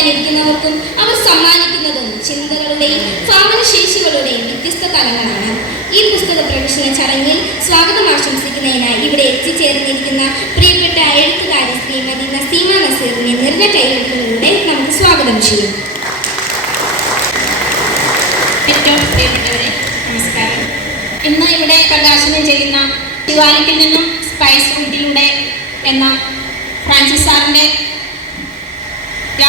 വായിക്കാനിരിക്കുന്നവർക്കും അവർ സമ്മാനിക്കുന്നതും ചിന്തകളുടെയും ഭാവനശേഷികളുടെയും വ്യത്യസ്ത തലങ്ങളാണ്. ഈ പുസ്തക പ്രവേശന ചടങ്ങിൽ സ്വാഗതം ആശംസിക്കുന്നതിനായി ഇവിടെ എത്തിച്ചേർന്നിരിക്കുന്ന പ്രിയപ്പെട്ട എഴുത്തുകാരി ശ്രീമതി നസീമ നസീറിനെ നിറഞ്ഞ കൈകളിലൂടെ നമുക്ക് സ്വാഗതം ചെയ്യും. ഏറ്റവും പ്രിയപ്പെട്ടവരെ നമസ്കാരം. ഇന്ന് ഇവിടെ പ്രകാശനം ചെയ്യുന്ന ശിവാലിക്കിൽ നിന്നും സ്പൈസ് റൂട്ടിലൂടെ എന്ന ഫ്രാൻസിസ് സാറിന്റെ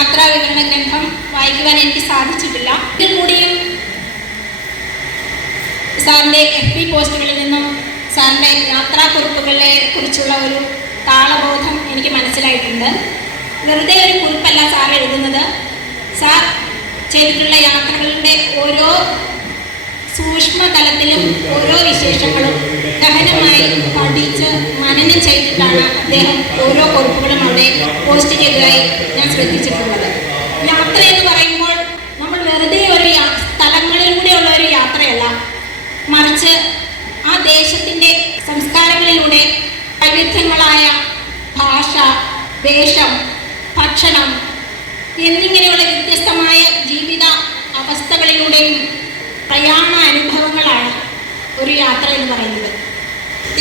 യാത്രാ വിവരണ ഗ്രന്ഥം വായിക്കുവാൻ എനിക്ക് സാധിച്ചിട്ടില്ല. ഇതിൽ കൂടിയും സാറിന്റെ എഫ് പി പോസ്റ്റുകളിൽ നിന്നും സാറിന്റെ യാത്രാക്കുറിപ്പുകളെ കുറിച്ചുള്ള ഒരു താളബോധം എനിക്ക് മനസ്സിലായിട്ടുണ്ട്. വെറുതെ ഒരു കുറിപ്പല്ല സാർ എഴുതുന്നത്. സാർ ചെയ്തിട്ടുള്ള യാത്രകളുടെ ഓരോ സൂക്ഷ്മതലത്തിലും ഓരോ വിശേഷങ്ങളും ഗഹനമായി പഠിച്ച് മനനം ചെയ്തിട്ടാണ് അദ്ദേഹം ഓരോ കുറിപ്പുകളും അവിടെ പോസ്റ്റ് ചെയ്തതായി ഞാൻ ശ്രദ്ധിച്ചിട്ടുള്ളത്. യാത്ര എന്ന് പറയുമ്പോൾ നമ്മൾ വെറുതെ ഒരു സ്ഥലങ്ങളിലൂടെയുള്ള ഒരു യാത്രയല്ല. മറിച്ച് ആ ദേശത്തിന്റെ സംസ്കാരങ്ങളിലൂടെ വൈവിധ്യങ്ങളായ ഭാഷ വേഷം ഭക്ഷണം എന്നിങ്ങനെയുള്ള വ്യത്യസ്തമായ ജീവിത അവസ്ഥകളിലൂടെയും പ്രയാണ അനുഭവങ്ങളാണ് ഒരു യാത്ര എന്ന് പറയുന്നത്.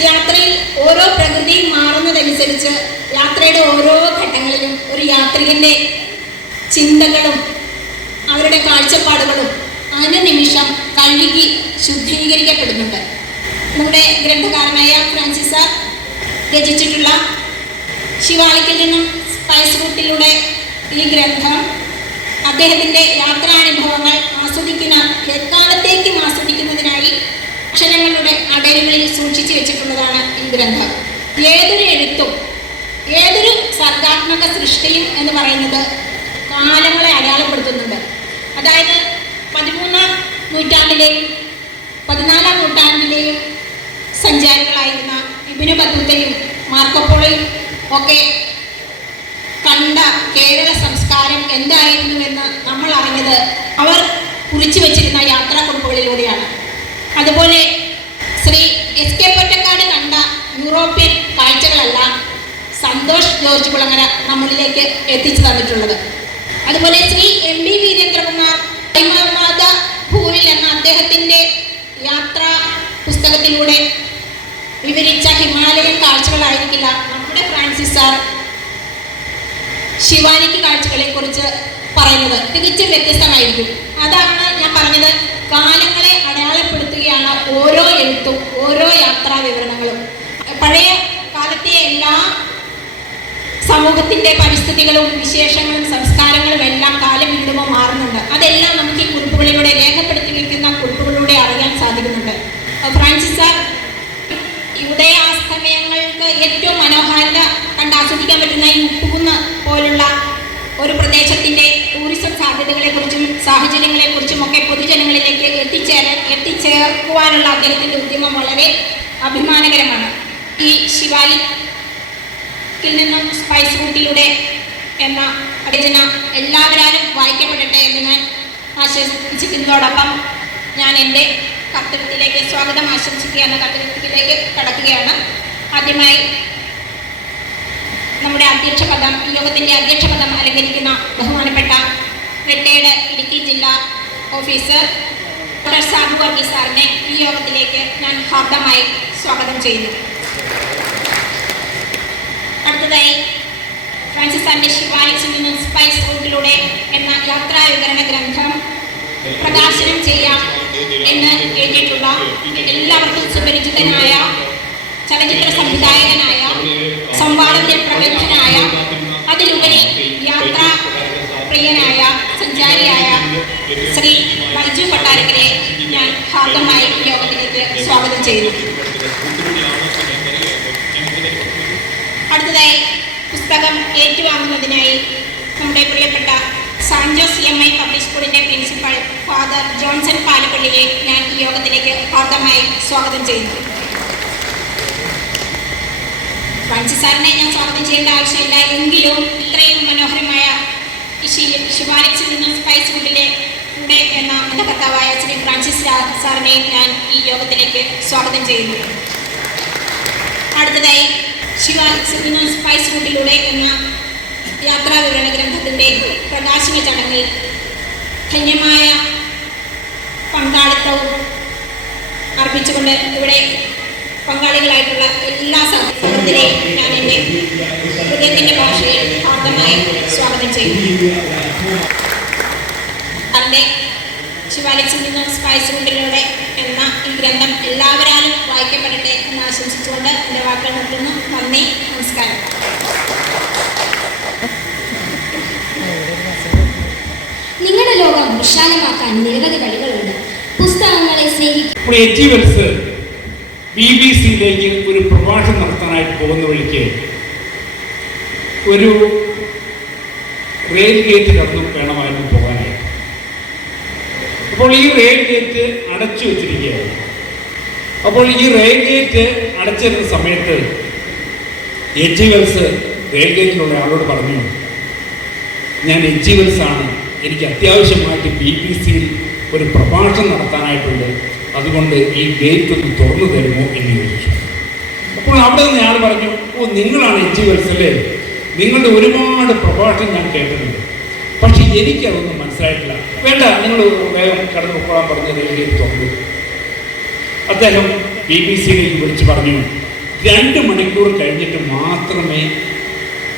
യാത്രയിൽ ഓരോ പ്രകൃതിയും മാറുന്നതനുസരിച്ച് യാത്രയുടെ ഓരോ ഘട്ടങ്ങളിലും ഒരു യാത്രികന്റെ ചിന്തകളും അവരുടെ കാഴ്ചപ്പാടുകളും അനുനിമിഷം കഴുകി ശുദ്ധീകരിക്കപ്പെടുന്നുണ്ട്. നമ്മുടെ ഗ്രന്ഥകാരനായ ഫ്രാൻസിസ രചിച്ചിട്ടുള്ള ശിവാലിക്കൽ നിന്നും സ്പൈസ് റൂട്ടിലൂടെ ഈ ഗ്രന്ഥം അദ്ദേഹത്തിന്റെ യാത്രാനുഭവങ്ങൾ ആസ്വദിക്കുന്ന എക്കാലത്തേക്കും ആസ്വദിക്കുന്നതിനായി അക്ഷരങ്ങളുടെ അടരുകളിൽ സൂക്ഷിച്ചു വെച്ചിട്ടുള്ളതാണ് ഈ ഗ്രന്ഥം. ഏതൊരു എഴുത്തും ഏതൊരു സർഗാത്മക സൃഷ്ടിയും എന്ന് പറയുന്നത് കാലങ്ങളെ അടയാളപ്പെടുത്തുന്നുണ്ട്. അതായത് പതിമൂന്നാം നൂറ്റാണ്ടിലെയും പതിനാലാം നൂറ്റാണ്ടിലെയും സഞ്ചാരികളായിരുന്ന ഇബിനു ബത്തൂത്തയും മാർക്കോപ്പോളയും ഒക്കെ കണ്ട കേരള എന്തായിരുന്നുവെന്ന് നമ്മൾ അറിഞ്ഞത് അവർ കുറിച്ചു വച്ചിരുന്ന യാത്രാക്കുറിപ്പുകളിലൂടെയാണ് അതുപോലെ ശ്രീ എസ് കെ പൊറ്റക്കാട് കണ്ട യൂറോപ്യൻ കാഴ്ചകളല്ല സന്തോഷ് ജോർജ് കുളങ്ങര നമ്മളിലേക്ക് എത്തിച്ചു തന്നിട്ടുള്ളത്. അതുപോലെ ശ്രീ എം ബി വീരേന്ദ്രകുമാർ ഭൂവിൽ എന്ന അദ്ദേഹത്തിന്റെ യാത്രാ പുസ്തകത്തിലൂടെ വിവരിച്ച ഹിമാലയൻ കാഴ്ചകളായിരിക്കില്ല നമ്മുടെ ഫ്രാൻസിസ് സാർ ശിവാനിക്ക് കാഴ്ചകളെ കുറിച്ച് പറയുന്നത്. തികച്ചും വ്യത്യസ്തമായിരിക്കും. അതാണ് ഞാൻ പറഞ്ഞത്. കാലങ്ങളെ അടയാളപ്പെടുത്തുകയാണ് ഓരോ എഴുത്തും ഓരോ യാത്രാ വിവരണങ്ങളും. പഴയ കാലത്തെ എല്ലാ സമൂഹത്തിന്റെ പരിസ്ഥിതികളും വിശേഷങ്ങളും സംസ്കാരങ്ങളും എല്ലാം കാലം വീടുമ്പോൾ മാറുന്നുണ്ട്. അതെല്ലാം നമുക്ക് ഈ കുറിപ്പുകളിലൂടെ രേഖപ്പെടുത്തി വയ്ക്കുന്ന കുറിപ്പുകളിലൂടെ അറിയാൻ സാധിക്കുന്നുണ്ട്. ഫ്രാൻസിസ് സാർ ഉദയാസ്തമയങ്ങൾക്ക് ഏറ്റവും മനോഹാരിത ആസ്വദിക്കാൻ പറ്റുന്ന ഈ ഉപ്പുകുന്ന് പോലുള്ള ഒരു പ്രദേശത്തിന്റെ ടൂറിസം സാധ്യതകളെക്കുറിച്ചും സാഹചര്യങ്ങളെക്കുറിച്ചും ഒക്കെ പൊതുജനങ്ങളിലേക്ക് എത്തിച്ചേരാൻ എത്തിച്ചേർക്കുവാനുള്ള അദ്ദേഹത്തിന്റെ ഉദ്യമം വളരെ അഭിമാനകരമാണ്. ഈ ശിവാലിക്കിൽ നിന്നും സ്പൈസ് റൂട്ടിലൂടെ എന്ന രചന എല്ലാവരും വായിക്കപ്പെടട്ടെ എന്ന് ഞാൻ ആശംസിക്കുന്നതോടൊപ്പം ഞാൻ എന്റെ കർത്തവ്യത്തിലേക്ക് സ്വാഗതം ആശംസിക്കുക എന്ന കടക്കുകയാണ്. ആദ്യമായി നമ്മുടെ അധ്യക്ഷ പദം യോഗത്തിന്റെ അധ്യക്ഷ പദം അലങ്കരിക്കുന്ന ബഹുമാനപ്പെട്ട റിട്ടയർഡ് ഇടുക്കി ജില്ലാ ഓഫീസർ ഡോക്ടർ സാബു വർഗീസ് സാറിനെ ഈ യോഗത്തിലേക്ക് ഞാൻ ഹാർദമായി സ്വാഗതം ചെയ്യുന്നു. അടുത്തതായി ഫ്രാൻസിസ് സാറിന്റെ ശിവാലിക്സിൽ നിന്ന് സ്പൈസ് റൂട്ടിലൂടെ എന്ന യാത്രാ വിവരണ ഗ്രന്ഥം പ്രകാശനം ചെയ്യാം എന്ന് എഴുതിയിട്ടുള്ള എല്ലാവർക്കും സുപരിചിതനായ ചലച്ചിത്ര സംവിധായകനായ സംവാദത്തിൽ പ്രഗത്ഭനായ അതിലുപരി യാത്രാ പ്രിയനായ സഞ്ചാരിയായ ശ്രീ മഞ്ജു പട്ടാരക്കരെ ഞാൻ ഭാഗമായി യോഗത്തിലേക്ക് സ്വാഗതം ചെയ്യുന്നു. അടുത്തതായി പുസ്തകം ഏറ്റുവാങ്ങുന്നതിനായി നമ്മുടെ പ്രിയപ്പെട്ട സാൻജോസ് എം ഐ പബ്ലിക് സ്കൂളിന്റെ പ്രിൻസിപ്പൽ ഫാദർ ജോൺസൺ പാലപ്പള്ളിയെ ഞാൻ ഈ യോഗത്തിലേക്ക് ഹാർദമായി സ്വാഗതം ചെയ്യുന്നു. ഫ്രാൻസിസ് സാറിനെ ഞാൻ സ്വാഗതം ചെയ്യേണ്ട ആവശ്യമില്ല. എങ്കിലും ഇത്രയും മനോഹരമായ ശിവാലിക്സിൽ നിന്ന് സ്പൈസ് ഫുഡിലെ കൂടെ എന്ന എന്റെ കർത്താവായ ശ്രീ ഫ്രാൻസിസ് സാറിനെയും ഞാൻ ഈ യോഗത്തിലേക്ക് സ്വാഗതം ചെയ്യുന്നു. അടുത്തതായി ശിവ സ്പൈസ് ഫുഡിലൂടെ എന്ന യാത്രാ വിവരണ ഗ്രന്ഥത്തിന്റെ പ്രകാശന ചടങ്ങിൽ ധന്യമായ പങ്കാളിത്തവും അർപ്പിച്ചുകൊണ്ട് ഇവിടെ പങ്കാളികളായിട്ടുള്ള എല്ലാ സഹോദരങ്ങളെയും ഞാൻ എന്റെ ഹൃദയത്തിന്റെ ഭാഷയിൽ ഹാർദമായി സ്വാഗതം ചെയ്യുന്നു. തന്റെ ശിവാലക്സിൽ സ്പൈസ് റൂട്ടിലൂടെ എന്ന ഈ ഗ്രന്ഥം എല്ലാവരാലും വായിക്കപ്പെടട്ടെ എന്ന് ആശംസിച്ചുകൊണ്ട് എന്റെ വാക്കുകൾ നിർത്തുന്നു. നന്ദി നമസ്കാരം. നിങ്ങളുടെ ലോകം വിശാലമാക്കാൻ നിരവധി വഴികളുണ്ട്. പുസ്തകങ്ങളെ എച്ചീവൽസ് ബി ബി സിയിലേക്ക് ഒരു പ്രഭാഷണം നടത്താനായിട്ട് പോകുന്ന വഴിക്ക് ഒരു റെയിൽ ഗേറ്റ് കടന്നു വേണമായിരുന്നു പോകാനായിട്ട്. അപ്പോൾ ഈ റെയിൽ ഗേറ്റ് അടച്ചു വെച്ചിരിക്കുകയാണ്. അപ്പോൾ ഈ റെയിൽ ഗേറ്റ് അടച്ചിരുന്ന സമയത്ത് എച്ചീവൽസ് റെയിൽ ഗേറ്റിലുള്ള ആളോട് പറഞ്ഞു ഞാൻ എച്ചീവൽസ് ആണ് എനിക്ക് അത്യാവശ്യമായിട്ട് ബി ബി സിയിൽ ഒരു പ്രഭാഷണം നടത്താനായിട്ടുണ്ട്. അതുകൊണ്ട് ഈ ഗേറ്റ് ഒന്ന് തുറന്നു തരുമോ എന്ന് ചോദിച്ചു. അപ്പോൾ അവിടെ നിന്ന് ഞാൻ പറഞ്ഞു ഓ നിങ്ങളാണ് എച്ച് അല്ലേ? നിങ്ങളുടെ ഒരുപാട് പ്രഭാഷണം ഞാൻ കേട്ടിട്ടുണ്ട്. പക്ഷെ എനിക്കതൊന്നും മനസ്സിലായിട്ടില്ല. വേണ്ട നിങ്ങൾ വേഗം കടന്നു പോകാൻ പറഞ്ഞ എനിക്ക് തോന്നുന്നു അദ്ദേഹം ബി ബി സിയിലേക്ക് വിളിച്ച് പറഞ്ഞു രണ്ട് മണിക്കൂർ കഴിഞ്ഞിട്ട് മാത്രമേ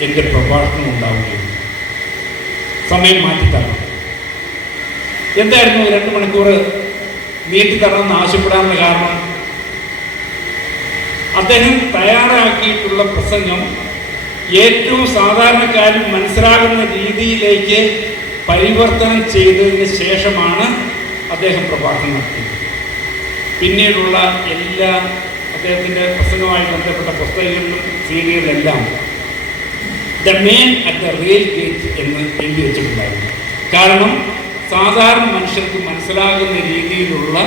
എന്റെ പ്രഭാഷണം ഉണ്ടാവുകയുള്ളൂ. സമയം മാറ്റിത്തരണം. എന്തായിരുന്നു രണ്ട് മണിക്കൂർ നീട്ടിത്തരണമെന്ന് ആവശ്യപ്പെടാനുള്ള കാരണം അദ്ദേഹം തയ്യാറാക്കിയിട്ടുള്ള പ്രസംഗം ഏറ്റവും സാധാരണക്കാരും മനസ്സിലാകുന്ന രീതിയിലേക്ക് പരിവർത്തനം ചെയ്തതിന് ശേഷമാണ് അദ്ദേഹം പ്രഭാഷണം നടത്തിയത്. പിന്നീടുള്ള എല്ലാ അദ്ദേഹത്തിന്റെ പ്രസംഗവുമായി ബന്ധപ്പെട്ട പുസ്തകങ്ങളിലും സീഡികളിലെല്ലാം the man at the rail gate എന്ന് എഴുതി വെച്ചിട്ടുണ്ടായിരുന്നു. കാരണം സാധാരണ മനുഷ്യർക്ക് മനസ്സിലാകുന്ന രീതിയിലുള്ള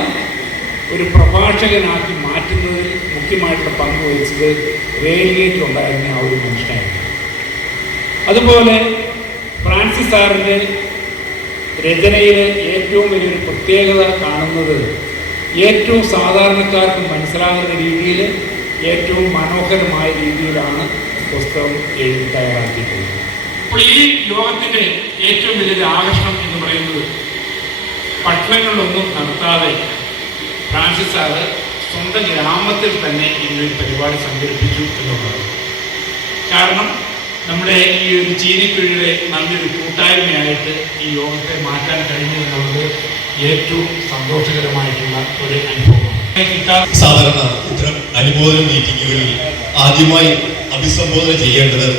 ഒരു പ്രഭാഷകനാക്കി മാറ്റുന്നതിൽ മുഖ്യമായിട്ടുള്ള പങ്ക് വഹിച്ചത് ഉണ്ടായിരുന്ന ആ ഒരു മനുഷ്യനായിരുന്നു. അതുപോലെ ഫ്രാൻസിസ് സാറിന്റെ രചനയിലെ ഏറ്റവും വലിയൊരു പ്രത്യേകത കാണുന്നത് ഏറ്റവും സാധാരണക്കാർക്ക് മനസ്സിലാകുന്ന രീതിയിൽ ഏറ്റവും മനോഹരമായ രീതിയിലാണ് പുസ്തകം എഴുതി തയ്യാറാക്കിയിട്ടുള്ളത്. അപ്പോൾ ഈ യോഗത്തിന്റെ ഏറ്റവും വലിയൊരു ആകർഷണം എന്ന് പറയുന്നത് പട്ടണങ്ങളിലൊന്നും നടത്താതെ ഫ്രാൻസിസ് സാറ് സ്വന്തം ഗ്രാമത്തിൽ തന്നെ ഇങ്ങനൊരു പരിപാടി സംഘടിപ്പിച്ചു എന്നുള്ളത് കാരണം നമ്മുടെ ഈ ഒരു ചീനിക്കുഴിയുടെ നല്ലൊരു കൂട്ടായ്മയായിട്ട് ഈ യോഗത്തെ മാറ്റാൻ കഴിഞ്ഞു എന്നുള്ളത് ഏറ്റവും സന്തോഷകരമായിട്ടുള്ള ഒരു അനുഭവമാണ്. സാധാരണ ഇത്തരം അനുമോദന മീറ്റിങ്ങുകളിൽ ആദ്യമായി അഭിസംബോധന ചെയ്യേണ്ടത്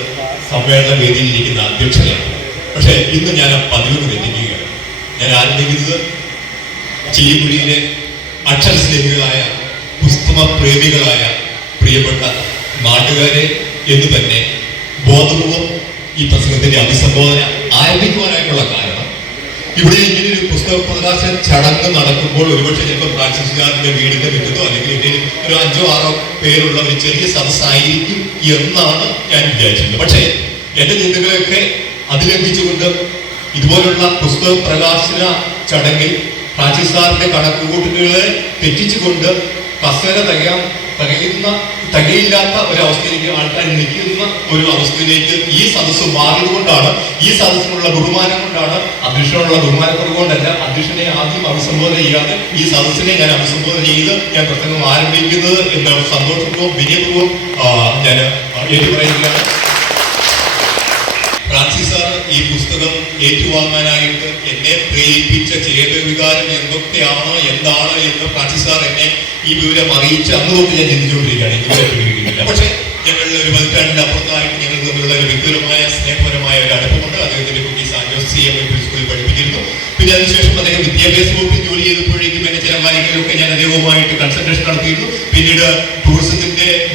സമ്മേളന വേദിയിലിരിക്കുന്ന അധ്യക്ഷനെ. പക്ഷേ ഇന്ന് ഞാൻ ആ പതിവ് തെറ്റിക്കുകയാണ് ഞാൻ ആരംഭിക്കുന്നത് ചീരിക്കുഴിയിലെ അക്ഷരസ്നേഹികളായ പുസ്തക പ്രേമികളായ പ്രിയപ്പെട്ട നാട്ടുകാരെ എന്ന് തന്നെ ബോധപൂർവം ഈ പ്രസംഗത്തിന്റെ അഭിസംബോധന ആരംഭിക്കുവാനായിട്ടുള്ള കാരണം ഇവിടെ ഇങ്ങനെ ഒരു പുസ്തക പ്രകാശന ചടങ്ങ് നടക്കുമ്പോൾ ഒരുപക്ഷെ ചിലപ്പോൾ ഫ്രാൻസിസ്കാരന്റെ വീടിന്റെ മുറ്റത്തോ അല്ലെങ്കിൽ ഒരു അഞ്ചോ ആറോ പേരുള്ള ഒരു ചെറിയ സദസ്സായിരിക്കും എന്നാണ് ഞാൻ വിചാരിച്ചിരുന്നത് പക്ഷേ എന്റെ ചിന്തകളെയൊക്കെ അതിലംഘിച്ചുകൊണ്ട് ഇതുപോലുള്ള പുസ്തക പ്രകാശന ചടങ്ങിൽ ഫ്രാൻസിസ് കണക്കുകൂട്ടുകളെ തെറ്റിച്ചുകൊണ്ട് കസേര തകയാൻ തികയുന്ന തികയില്ലാത്ത ഒരവസ്ഥയിലേക്ക് ആൾക്കാർ നിൽക്കുന്ന ഒരു അവസ്ഥയിലേക്ക് ഈ സദസ്സ് മാറിയതുകൊണ്ടാണ് ഈ സദസ്സിനുള്ള ബഹുമാനം കൊണ്ടാണ് അധ്യക്ഷനുള്ള ബഹുമാനക്കുറവ് കൊണ്ടല്ല അധ്യക്ഷനെ ആദ്യം അഭിസംബോധന ചെയ്യാതെ ഈ സദസ്സിനെ ഞാൻ അഭിസംബോധന ചെയ്ത് ഞാൻ പ്രസംഗം ആരംഭിക്കുന്നത് എന്താണ് സന്തോഷപൂർവം വിനയപൂർവം ഞാൻ ഏറ്റുപറയുകയാണ് ഫ്രാൻസിസ് സാർ ഈ പുസ്തകം ഏറ്റുവാങ്ങാനായിട്ട് എന്നെ പ്രേരിപ്പിച്ച ചേതവികാരം എന്തൊക്കെയാണ് എന്താണ് എന്ന് ഫ്രാൻസിസ് സാർ എന്നെ ഈ വിവരം അറിയിച്ച് അന്ന് തൊട്ട് ഞാൻ ചിന്തിച്ചുകൊണ്ടിരിക്കുകയാണ് ഇതുവരെ പ്രേരിപ്പിക്കുന്നില്ല. പക്ഷേ ഞങ്ങളുടെ ഒരു പതിറ്റാണ്ടിന്റെ അപ്പുറത്തായിട്ട് ഞങ്ങൾ തമ്മിലുള്ള ഒരു വ്യക്തിപരമായ സ്നേഹപരമായ ഒരു അടുപ്പമുണ്ട്. അദ്ദേഹത്തിന്റെ കുട്ടി സാന്റോസ് സി എം എൽ സ്കൂളിൽ പഠിപ്പിച്ചിരുന്നു. പിന്നെ അതിനുശേഷം അദ്ദേഹം വിദ്യാഭ്യാസ വകുപ്പിൽ ജോലി ചെയ്തപ്പോഴേക്കും എന്നെ ചില കാര്യങ്ങളിലൊക്കെ ഞാൻ അദ്ദേഹവുമായിട്ട് കൺസൾട്ടേഷൻ നടത്തിയിരുന്നു. പിന്നീട്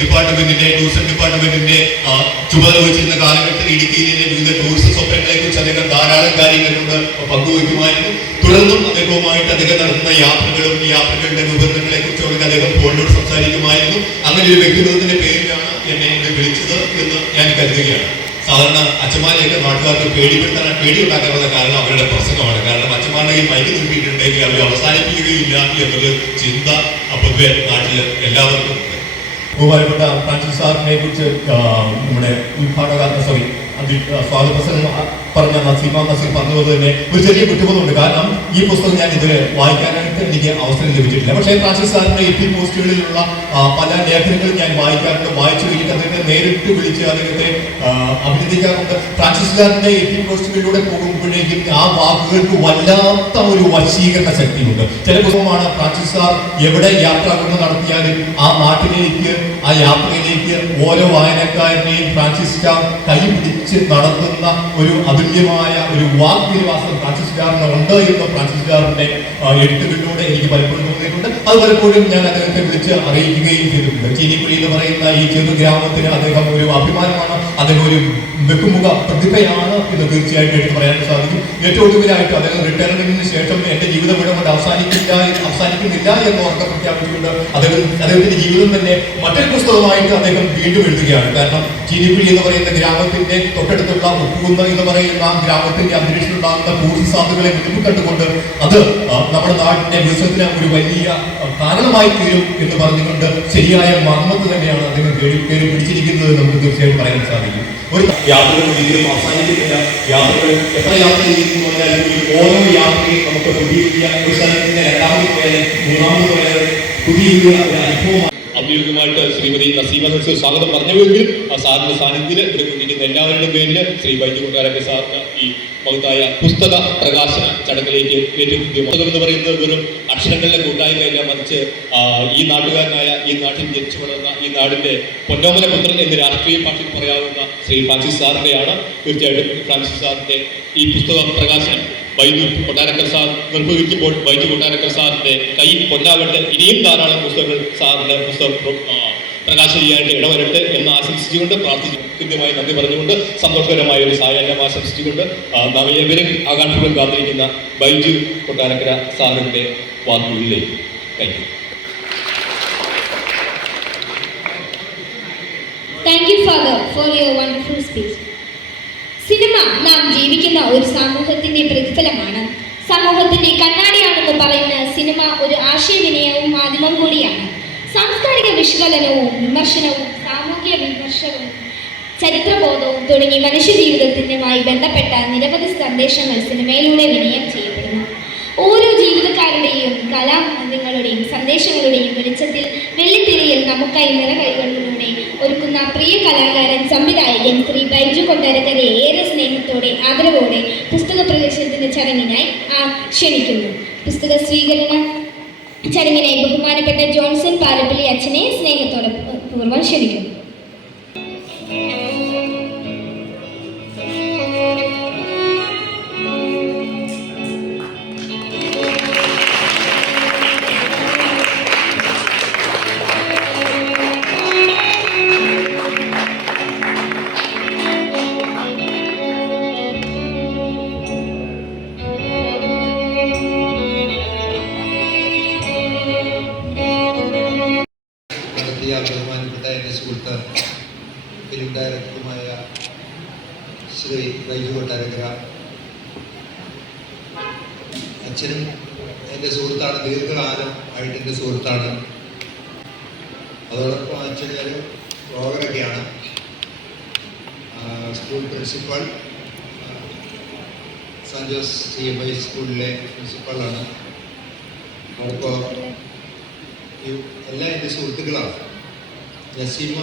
ഡിപ്പാർട്ട്മെന്റിന്റെ ടൂറിസം ഡിപ്പാർട്ട്മെന്റിന്റെ ചുമതല വഹിച്ചിരുന്ന കാലഘട്ടത്തിൽ ഇടുക്കിയിലെ വിവിധ ടൂറിസം സ്വപ്നങ്ങളെ കുറിച്ച് അദ്ദേഹം ധാരാളം കാര്യങ്ങളുണ്ട് പങ്കുവയ്ക്കുമായിരുന്നു തുടർന്നും അദ്ദേഹവുമായിട്ട് അദ്ദേഹം നടത്തുന്ന യാത്രകളും ഈ യാത്രകളുടെ വിവരണങ്ങളെ കുറിച്ചൊക്കെ അദ്ദേഹം ഫോണിനോട് സംസാരിക്കുമായിരുന്നു. അങ്ങനെ ഒരു വ്യക്തിത്വത്തിന്റെ പേരിലാണ് എന്നെ വിളിച്ചത് എന്ന് ഞാൻ കരുതുകയാണ്. സാധാരണ അച്ഛന്മാരെയൊക്കെ നാട്ടുകാർക്ക് പേടിപ്പെടുത്താൻ പേടിയുണ്ടാക്കാനുള്ള കാരണം അവരുടെ പ്രസംഗമാണ്. കാരണം അച്ഛന്മാരുടെ കയ്യിൽ മൈക്ക് നിർത്തിയിട്ടുണ്ടെങ്കിൽ അവർ അവസാനിപ്പിക്കുകയില്ല എന്നൊരു ചിന്ത പൊതുവെ നാട്ടിൽ എല്ലാവർക്കും ഉണ്ട്. ബഹുമാനപ്പെട്ട ഫ്രാൻസിസ് സാറിനെ കുറിച്ച് നമ്മുടെ ഉദ്ഘാടക സോറി സ്വാഗത പറഞ്ഞ നസീമ നസീർ പറഞ്ഞതുപോലെ തന്നെ ഒരു ചെറിയ കുറ്റബോധമുണ്ട്. കാരണം ഈ പുസ്തകം ഞാൻ ഇതുവരെ വായിക്കാനായിട്ട് എനിക്ക് അവസരം ലഭിച്ചിട്ടില്ല. പക്ഷേ ഫ്രാൻസിസ് സാറിന്റെ എത്തി പോസ്റ്റുകളിലുള്ള പല ലേഖനങ്ങളും ഞാൻ വായിക്കാറുണ്ട്. വായിച്ചു എനിക്ക് അദ്ദേഹത്തെ നേരിട്ട് വിളിച്ച് അദ്ദേഹത്തെ അഭിനന്ദിക്കാറുണ്ട്. ഫ്രാൻസിസ് സാറിന്റെ എത്തി പോസ്റ്റുകളിലൂടെ പോകുമ്പോഴേക്കും ആ വാക്കുകൾക്ക് വല്ലാത്ത ഒരു വശീകരണ ശക്തിയുണ്ട്. ചില പുസ്തകമാണ് ഫ്രാൻസിസ് സാർ എവിടെ യാത്ര കൊണ്ട് നടത്തിയാലും ആ നാട്ടിലേക്ക് ആ യാത്രയിലേക്ക് ഓരോ വായനക്കാരനെയും ഫ്രാൻസിസ് സാർ കൈപിടിച്ച് നടത്തുന്ന ഒരു അതുല്യമായ ഒരു വാഗ്വിലാസം ഫ്രാൻസിസ് ഉണ്ട് എന്ന് ഫ്രാൻസിസ് എഴുത്തുകളിലൂടെ എനിക്ക് പലപ്പോഴും തോന്നിയിട്ടുണ്ട്. അത് പലപ്പോഴും ഞാൻ അദ്ദേഹത്തെ വിളിച്ച് അറിയിക്കുകയും ചെയ്തിട്ടുണ്ട്. ചീനിക്കുഴി എന്ന് പറയുന്ന ഈ ചെറു ഗ്രാമത്തിന് അദ്ദേഹം ഒരു അഭിമാനമാണ് അദ്ദേഹം ഒരു ബഹുമുഖ പ്രതിഭയാണ് എന്ന് തീർച്ചയായിട്ടും എടുത്ത് പറയാൻ സാധിക്കും. ഏറ്റവും ഒടുവിലായിട്ട് അദ്ദേഹം റിട്ടയർമെന്റിന് ശേഷം എന്റെ ജീവിതം ഇവിടെ കൊണ്ട് അവസാനിക്കില്ല അവസാനിക്കുന്നില്ല എന്ന് ഉറക്കെ പ്രഖ്യാപിച്ചുകൊണ്ട് അദ്ദേഹം അദ്ദേഹത്തിന്റെ ജീവിതം തന്നെ മറ്റൊരു പുസ്തകമായിട്ട് അദ്ദേഹം വീണ്ടും എഴുതുകയാണ്. കാരണം ചീനിക്കുഴി എന്ന് പറയുന്ന ഗ്രാമത്തിന്റെ തൊട്ടടുത്തുള്ള ഉപ്പുകുന്ന് എന്ന് പറയുന്ന ഗ്രാമത്തിന്റെ അന്തരീക്ഷം ഉണ്ടാകുന്ന ഭൂസാധുകളെ സാധുക്കളെ ബുദ്ധിമുട്ടുകൊണ്ട് അത് നമ്മുടെ നാടിന്റെ വികസനത്തിന് ഒരു വലിയ കാരണമായി തീരും എന്ന് പറഞ്ഞുകൊണ്ട് ശരിയായ മർമ്മത്ത് തന്നെയാണ് അദ്ദേഹം കയറി പിടിച്ചിരിക്കുന്നത് നമുക്ക് തീർച്ചയായും പറയാൻ സാധിക്കും. ഒരു യാത്രകൾ അവസാനിക്കുന്നില്ല യാത്രകൾ എത്ര യാത്ര ചെയ്യുന്നു ഓരോ യാത്രയും നമുക്ക് പുതിയ പുതിയ അനുഭവമാണ്. ഔദ്യോഗികമായിട്ട് ശ്രീമതി നസീമ നസീർ സ്വാഗതം പറഞ്ഞുവെങ്കിൽ ആ സാറിന്റെ സാന്നിധ്യത്തിൽ ഇവിടെ കുഞ്ഞിക്കുന്ന എല്ലാവരുടെയും പേരിൽ ശ്രീ വൈദ്യുകൊട്ടാരൊക്കെ സാറിന് ഈ മഹത്തായ പുസ്തക പ്രകാശന ചടങ്ങിലേക്ക് ഏറ്റെടുക്കുകയും പുസ്തകം എന്ന് പറയുന്നത് വെറും അക്ഷരങ്ങളുടെ കൂട്ടായ്മയല്ല മറിച്ച് ഈ നാട്ടുകാരനായ ഈ നാട്ടിൽ ജനിച്ചു വളർന്ന ഈ നാടിന്റെ പൊന്നോമന പുത്രൻ എന്ന് രാഷ്ട്രീയ ഭാഷയിൽ പറയാവുന്ന ശ്രീ ഫ്രാൻസിസ് സാറിന്റെയാണ്. തീർച്ചയായിട്ടും ഫ്രാൻസിസ് സാറിന്റെ ഈ പുസ്തക പ്രകാശനം വൈദ്യു കൊട്ടാരക്കർ സാർ നിർവഹിക്കുമ്പോൾ വൈദ്യു കൊട്ടാരക്കർ സാറിന്റെ കൈ പൊന്നാവട്ടെ. ഇനിയും ധാരാളം പുസ്തകങ്ങൾ സാറിന്റെ പുസ്തകം പ്ര- ആ, പ്രകാശനം ചെയ്യാനായിട്ട് ഇടവരട്ടെ എന്ന് ആശംസിച്ചുകൊണ്ട് പ്രാർത്ഥിച്ചു. കൃത്യമായി നന്ദി പറഞ്ഞുകൊണ്ട് സന്തോഷകരമായ ഒരു സായാഹ്നം ആശംസിച്ചുകൊണ്ട് നവയവരും ആകാംക്ഷകൾ കാത്തിരിക്കുന്ന ബൈജു കൊട്ടാരക്കര സാറിന്റെ വാക്കുകളിലേക്ക് thank you Thank you, father for your wonderful speech cinema നാം ജീവിക്കുന്ന ഒരു സമൂഹത്തിന്റെ പ്രതിഫലമാണ്. സമൂഹത്തിന്റെ കണ്ണാടിയാണെന്ന് പറയുന്ന സിനിമ ഒരു ആശയവിനിമയവും മാധ്യമം കൂടിയാണ്. സാംസ്കാരിക വിശകലനവും വിമർശനവും സാമൂഹിക വിമർശനവും ചരിത്രബോധവും തുടങ്ങി മനുഷ്യജീവിതത്തിനുമായി ബന്ധപ്പെട്ട നിരവധി സന്ദേശങ്ങൾ സിനിമയിലൂടെ വിനിയം ചെയ്യപ്പെടുന്നു. ഓരോ ജീവിതക്കാരുടെയും കലാമൂല്യങ്ങളുടെയും സന്ദേശങ്ങളുടെയും വെളിച്ചത്തിൽ വെള്ളിത്തിരിയിൽ നമുക്കായി നിറകൈകളിലൂടെ ഒരുക്കുന്ന പ്രിയ കലാകാരൻ സംവിധായകൻ ശ്രീ ബൈജു കൊട്ടാരക്കരെ ഏറെ സ്നേഹത്തോടെ ആദരവോടെ പുസ്തക പ്രദർശനത്തിന്റെ ചടങ്ങിനായി ക്ഷണിക്കുന്നു പുസ്തക സ്വീകരണ ചടങ്ങിനായി ബഹുമാനപ്പെട്ട ജോൺസൺ പാലപ്പള്ളി അച്ഛനെ സ്നേഹത്തോടെ പൂർവം ക്ഷണിക്കുന്നു. ബ്ലോഗറൊക്കെയാണ് school principal San Jose C M I സ്കൂളിലെ പ്രിൻസിപ്പളാണ് അപ്പോൾ എല്ലാ എന്റെ സുഹൃത്തുക്കളാണ്. നസീമ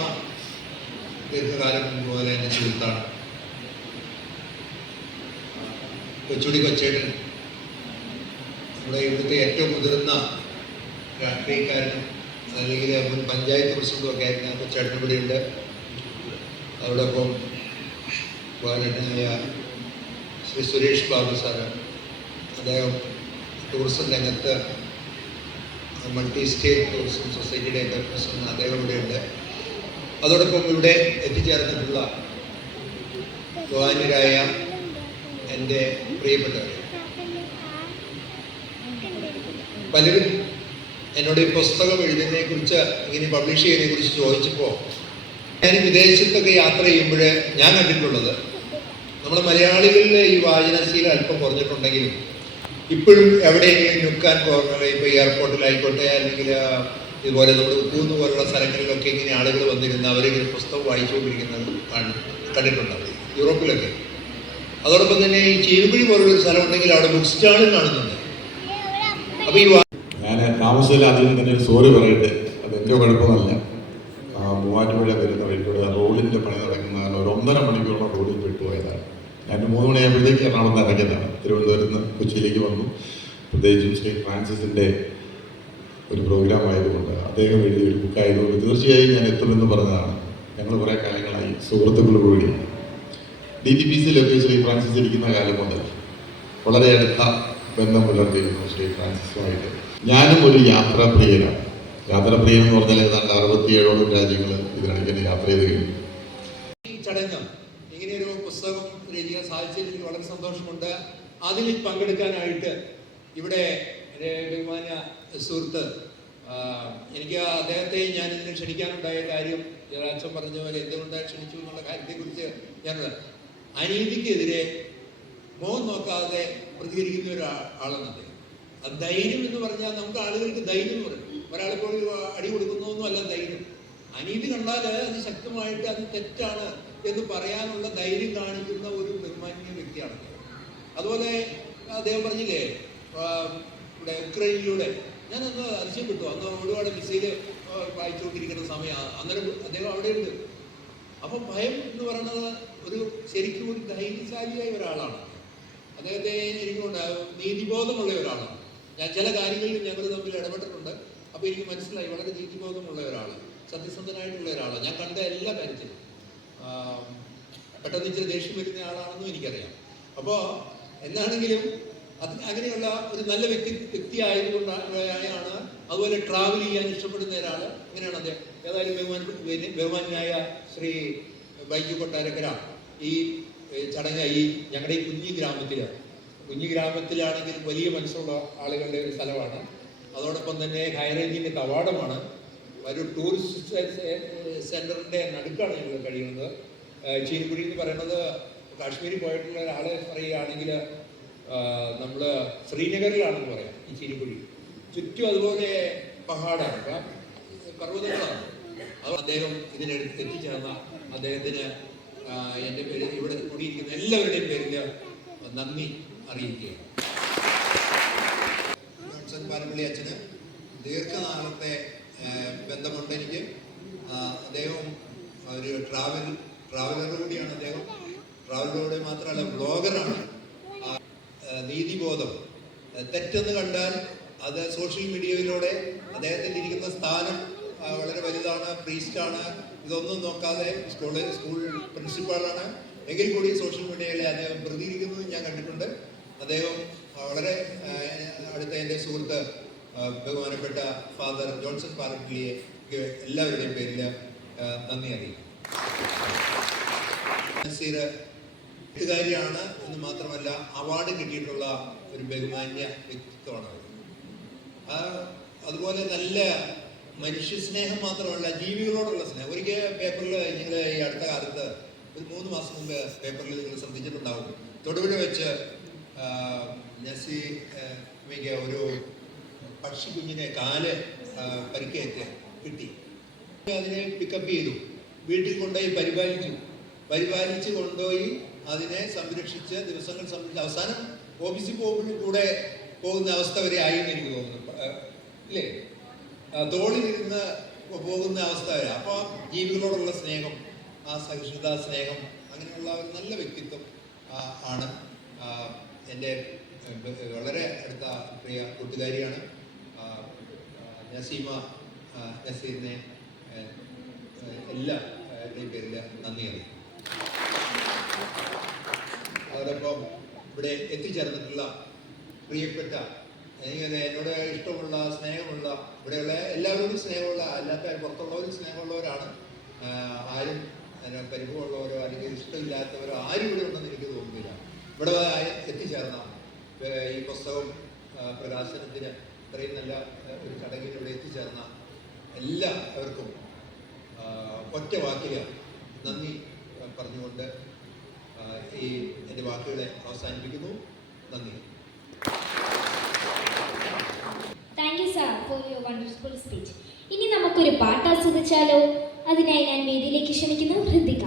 ദീർഘകാലം പോലെ എന്റെ സുഹൃത്താണ്. കൊച്ചുടി കൊച്ചേട്ടൻ. നമ്മുടെ ഇവിടുത്തെ ഏറ്റവും മുതിർന്ന രാഷ്ട്രീയക്കാരനും അല്ലെങ്കിൽ മുൻ പഞ്ചായത്ത് പ്രസിഡന്റും ഒക്കെ ആയിരുന്ന കൊച്ചേട്ടൻ ഇവിടെയുണ്ട് അതോടൊപ്പം വാലനായ ശ്രീ സുരേഷ് ബാബു സാറ് അദ്ദേഹം ടൂറിസം രംഗത്ത് മൾട്ടി സ്റ്റേറ്റ് ടൂറിസം സൊസൈറ്റിയുടെ പ്രസിഡന്റ് അദ്ദേഹം ഇവിടെയുണ്ട്. അതോടൊപ്പം ഇവിടെ എത്തിച്ചേർന്നിട്ടുള്ള ബഹുമാന്യരായ എന്റെ പ്രിയപ്പെട്ടവർ പലരും എന്നോട് ഈ പുസ്തകം എഴുതുന്നതിനെക്കുറിച്ച് ഇങ്ങനെ പബ്ലിഷ് ചെയ്യുന്നതിനെ കുറിച്ച് ചോദിച്ചപ്പോൾ ഞാൻ വിദേശത്തൊക്കെ യാത്ര ചെയ്യുമ്പോൾ ഞാൻ കണ്ടിട്ടുള്ളത് നമ്മൾ മലയാളികളിലെ ഈ വായനാശീലം അല്പം കുറഞ്ഞിട്ടുണ്ടെങ്കിലും ഇപ്പോഴും എവിടെയെങ്കിലും നുക്കാൻ പോകുന്നത് ഇപ്പോൾ എയർപോർട്ടിലായിക്കോട്ടെ അല്ലെങ്കിൽ ഇതുപോലെ നമ്മുടെ ഉപ്പൂന്ന് പോലുള്ള സ്ഥലങ്ങളിലൊക്കെ ഇങ്ങനെ ആളുകൾ വന്നിരുന്ന അവരിങ്ങനെ പുസ്തകം വായിച്ചുകൊണ്ടിരിക്കുന്നത് കാണ- കണ്ടിട്ടുണ്ടാവും യൂറോപ്പിലൊക്കെ. അതോടൊപ്പം തന്നെ ഈ ചീരുകുഴി പോലുള്ള സ്ഥലം ഉണ്ടെങ്കിൽ അവിടെ ബുക്ക് സ്റ്റാളും കാണുന്നുണ്ട്. അപ്പോൾ ഈ ഞാൻ താമസത്തിൽ ആദ്യം തന്നെ സോറി പറയട്ടെ. അത് എന്റെ കുഴപ്പമല്ല മൂവാറ്റുപുഴ വരുന്ന റോഡിന്റെ പണി നടക്കുന്ന കാരണം ഒരു ഒന്നര മണിക്കൂറോളം റോഡിൽ പെട്ടുപോയതാണ് ഞാൻ മൂന്ന് മണിയാകുമ്പോഴത്തേക്ക് എറണാകുളത്ത് ഇറങ്ങിയതാണ്. തിരുവനന്തപുരത്ത് നിന്ന് കൊച്ചിയിലേക്ക് വന്നു. പ്രത്യേകിച്ചും ശ്രീ ഫ്രാൻസിസിന്റെ ഒരു പ്രോഗ്രാം ആയതുകൊണ്ട് അദ്ദേഹം എഴുതിയ ഒരു ബുക്കായതുകൊണ്ട് തീർച്ചയായും ഞാൻ എത്തുമെന്ന് പറഞ്ഞതാണ്. ഞങ്ങൾ കുറേ കാലങ്ങളായി സുഹൃത്തുക്കൾ കൂടി ഡി ടി പി സിയിലൊക്കെ ശ്രീ ഫ്രാൻസിസ് ഇരിക്കുന്ന കാലം മുതൽ വളരെ അടുത്ത ബന്ധം പുലർത്തിയിരുന്നു ശ്രീ ഫ്രാൻസിസുമായിട്ട്. ഞാനും ഒരു യാത്രാപ്രിയനാണ്. യാത്രാപ്രിയൻ എന്ന് പറഞ്ഞാൽ ഏതാണ്ട് അറുപത്തിയേഴോളം രാജ്യങ്ങൾ ഇതിനിടയ്ക്ക് യാത്ര ചെയ്ത് കഴിഞ്ഞു ഈ ചടങ്ങ് ഇങ്ങനെയൊരു പുസ്തകം രചിക്കാൻ സാധിച്ചതിൽ എനിക്ക് വളരെ സന്തോഷമുണ്ട്. അതിൽ പങ്കെടുക്കാനായിട്ട് ഇവിടെ എന്റെ ബഹുമാന്യ സുഹൃത്ത് എനിക്ക് അദ്ദേഹത്തെ ഞാൻ ഇതിനെ ക്ഷണിക്കാനുണ്ടായ കാര്യം അച്ഛൻ പറഞ്ഞ പോലെ എന്തുകൊണ്ടാണ് ക്ഷണിച്ചു എന്നുള്ള കാര്യത്തെക്കുറിച്ച് ഞാൻ അനീതിക്കെതിരെ മോഹം നോക്കാതെ പ്രതികരിക്കുന്ന ഒരു ആളാണ് അദ്ദേഹം. ധൈര്യം എന്ന് പറഞ്ഞാൽ നമുക്ക് ആളുകൾക്ക് ധൈര്യം പറയും. ഒരാളെ പോയി അടി കൊടുക്കുന്നൊന്നും അല്ല ധൈര്യം. അനീതി കണ്ടാൽ അത് ശക്തമായിട്ട് അത് തെറ്റാണ്. എന്ന് പറയാനുള്ള ധൈര്യം കാണിക്കുന്ന ഒരു ബഹുമാന്യ വ്യക്തിയാണ് അതുപോലെ അദ്ദേഹം പറഞ്ഞില്ലേ ഇവിടെ ഉക്രൈനിലൂടെ അന്ന് അതിശയപ്പെട്ടു. അന്ന് ഒരുപാട് മിസൈൽ വായിച്ചുകൊണ്ടിരിക്കുന്ന സമയമാണ്. അന്നേരം അദ്ദേഹം അവിടെയുണ്ട്. അപ്പൊ ഭയം എന്ന് പറയുന്നത് ഒരു ശരിക്കും ഒരു ധൈര്യശാലിയായ ഒരാളാണ്. അദ്ദേഹത്തെ എനിക്കുണ്ട് നീതിബോധമുള്ള ഒരാളാണ്. ഞാൻ ചില കാര്യങ്ങളിൽ ഞങ്ങൾ തമ്മിൽ ഇടപെട്ടിട്ടുണ്ട്. അപ്പോൾ എനിക്ക് മനസ്സിലായി വളരെ നീതിബോധമുള്ള ഒരാളാണ് സത്യസന്ധനായിട്ടുള്ള ഒരാളാണ്. ഞാൻ കണ്ട എല്ലാ കാര്യത്തിലും. പെട്ടെന്ന് ഇച്ചിരി ദേഷ്യം വരുന്ന ആളാണെന്നും എനിക്കറിയാം. അപ്പോൾ എന്നാണെങ്കിലും അത് അങ്ങനെയുള്ള ഒരു നല്ല വ്യക്തി വ്യക്തി ആയതുകൊണ്ടാണ് അതുപോലെ ട്രാവൽ ചെയ്യാൻ ഇഷ്ടപ്പെടുന്ന ഒരാൾ അങ്ങനെയാണ് അദ്ദേഹം. ഏതായാലും ബഹുമാൻ ബഹുമാനായ ശ്രീ ബൈജു കൊട്ടാരക്കര. ഈ ചടങ്ങ് ഈ ഞങ്ങളുടെ ഈ കുഞ്ഞു ഗ്രാമത്തിൽ കുഞ്ഞു ഗ്രാമത്തിലാണെങ്കിൽ വലിയ മനസ്സുള്ള ആളുകളുടെ ഒരു സ്ഥലമാണ്. അതോടൊപ്പം തന്നെ ഹൈറേഞ്ചിന്റെ കവാടമാണ്. ഒരു ടൂറിസ്റ്റ് സെന്ററിന്റെ നടുക്കാണ് ഞങ്ങൾ കഴിയുന്നത്. ചീനിക്കുഴി എന്ന് പറയുന്നത് കാശ്മീരിൽ പോയിട്ടുള്ള ഒരാളെ പറയുകയാണെങ്കിൽ നമ്മൾ ശ്രീനഗറിലാണെന്ന് പറയാം ഈ ചീനിക്കുഴി ചുറ്റും അതുപോലെ പഹാടാണ് പർവതങ്ങളാണ്. അത് അദ്ദേഹം ഇതിനടുത്ത് എത്തിച്ചേർന്ന അദ്ദേഹത്തിന് എന്റെ പേര് ഇവിടെ കൂടിയിരിക്കുന്ന എല്ലാവരുടെയും പേരിൽ നന്ദി അറിയിക്കുകയാണ്. ജോൺസൺ പാലപ്പള്ളി അച്ഛന് ദീർഘനാളത്തെ ബന്ധമുണ്ട് എനിക്ക്. അദ്ദേഹം ഒരു ട്രാവൽ ട്രാവലർ കൂടിയാണ് അദ്ദേഹം. ട്രാവലറോടെ മാത്രമല്ല ബ്ലോഗറാണ് നീതിബോധം. തെറ്റെന്ന് കണ്ടാൽ അത് സോഷ്യൽ മീഡിയയിലൂടെ അദ്ദേഹത്തിന് ഇരിക്കുന്ന സ്ഥാനം വളരെ വലുതാണ് പ്രീസ്റ്റാണ് ഇതൊന്നും നോക്കാതെ സ്കൂളിൽ സ്കൂൾ പ്രിൻസിപ്പാളാണ് എങ്കിൽ കൂടി സോഷ്യൽ മീഡിയയിൽ അദ്ദേഹം പ്രതികരിക്കുന്നത് ഞാൻ കണ്ടിട്ടുണ്ട്. അദ്ദേഹം വളരെ അടുത്ത എന്റെ സുഹൃത്ത് ബഹുമാനപ്പെട്ട ഫാദർ ജോൺസൺ പാലക്കിളിയെ എല്ലാവരുടെയും പേരിൽ നന്ദി അറിയിക്കും നസീർ എഴുത്തുകാരിയാണ് എന്ന് മാത്രമല്ല അവാർഡ് കിട്ടിയിട്ടുള്ള ഒരു ബഹുമാന്യ വ്യക്തിത്വമാണ് അതുപോലെ നല്ല മനുഷ്യ സ്നേഹം മാത്രമല്ല ജീവികളോടുള്ള സ്നേഹം. ഒരിക്കൽ പേപ്പറിൽ നിങ്ങൾ ഈ അടുത്ത കാലത്ത് ഒരു മൂന്ന് മാസം മുമ്പ് പേപ്പറിൽ നിങ്ങൾ ശ്രദ്ധിച്ചിട്ടുണ്ടാവും. തൊടുപുഴ വെച്ച് നസി ഒരു പക്ഷി കുഞ്ഞിനെ കാൽ പരിക്കേറ്റ് കിട്ടി. അതിനെ പിക്കപ്പ് ചെയ്തു. വീട്ടിൽ കൊണ്ടുപോയി പരിപാലിച്ചു. പരിപാലിച്ച് കൊണ്ടുപോയി അതിനെ സംരക്ഷിച്ച് ദിവസങ്ങൾ സംരക്ഷിച്ച് അവസാനം ഓഫീസിൽ പോകുമ്പോഴും കൂടെ പോകുന്ന അവസ്ഥ വരെ ആയി എന്ന് എനിക്ക് തോന്നുന്നു. ഇല്ലേ? തോളിലിരുന്ന് പോകുന്ന അവസ്ഥ വരെ. അപ്പോൾ ജീവികളോടുള്ള സ്നേഹം ആ സഹിഷ്ണുത സ്നേഹം അങ്ങനെയുള്ള ഒരു നല്ല വ്യക്തിത്വം ആണ്. എന്റെ വളരെ അടുത്ത പ്രിയ കൂട്ടുകാരിയാണ്. നസീമ നസീറിനെ ഏ, ഏ, എല്ലാ പേരിൽ നന്ദി അറിയിക്കും അതോടൊപ്പം ഇവിടെ എത്തിച്ചേർന്നിട്ടുള്ള പ്രിയപ്പെട്ട ഇങ്ങനെ എന്നോട് ഇഷ്ടമുള്ള സ്നേഹമുള്ള ഇവിടെയുള്ള എല്ലാവരോടും സ്നേഹമുള്ള അല്ലാത്ത പുറത്തുള്ളവരും സ്നേഹമുള്ളവരാണ്. ആരും അതിന് പരിഭവമുള്ളവരോ അല്ലെങ്കിൽ ഇഷ്ടമില്ലാത്തവരോ ആരും ഇവിടെ ഉണ്ടെന്ന് എനിക്ക് തോന്നുന്നില്ല. ഇവിടെ എത്തിച്ചേർന്ന ഈ പുസ്തകം പ്രകാശനത്തിന് ഇത്രയും നല്ല ഒരു ചടങ്ങിൽ ഇവിടെ എത്തിച്ചേർന്ന എല്ലാവർക്കും ഒറ്റ വാക്കിൽ നന്ദി പറഞ്ഞുകൊണ്ട് ഈ എന്റെ വാക്കുകളെ അവസാനിപ്പിക്കുന്നു. നന്ദി. For your വണ്ടർഫുൾ സ്പീച്ച് ഇനി നമുക്കൊരു പാട്ട് ആസ്വദിച്ചാലോ അതിനായി ഞാൻ വേദിയിലേക്ക് ക്ഷണിക്കുന്നു ഹൃദിക.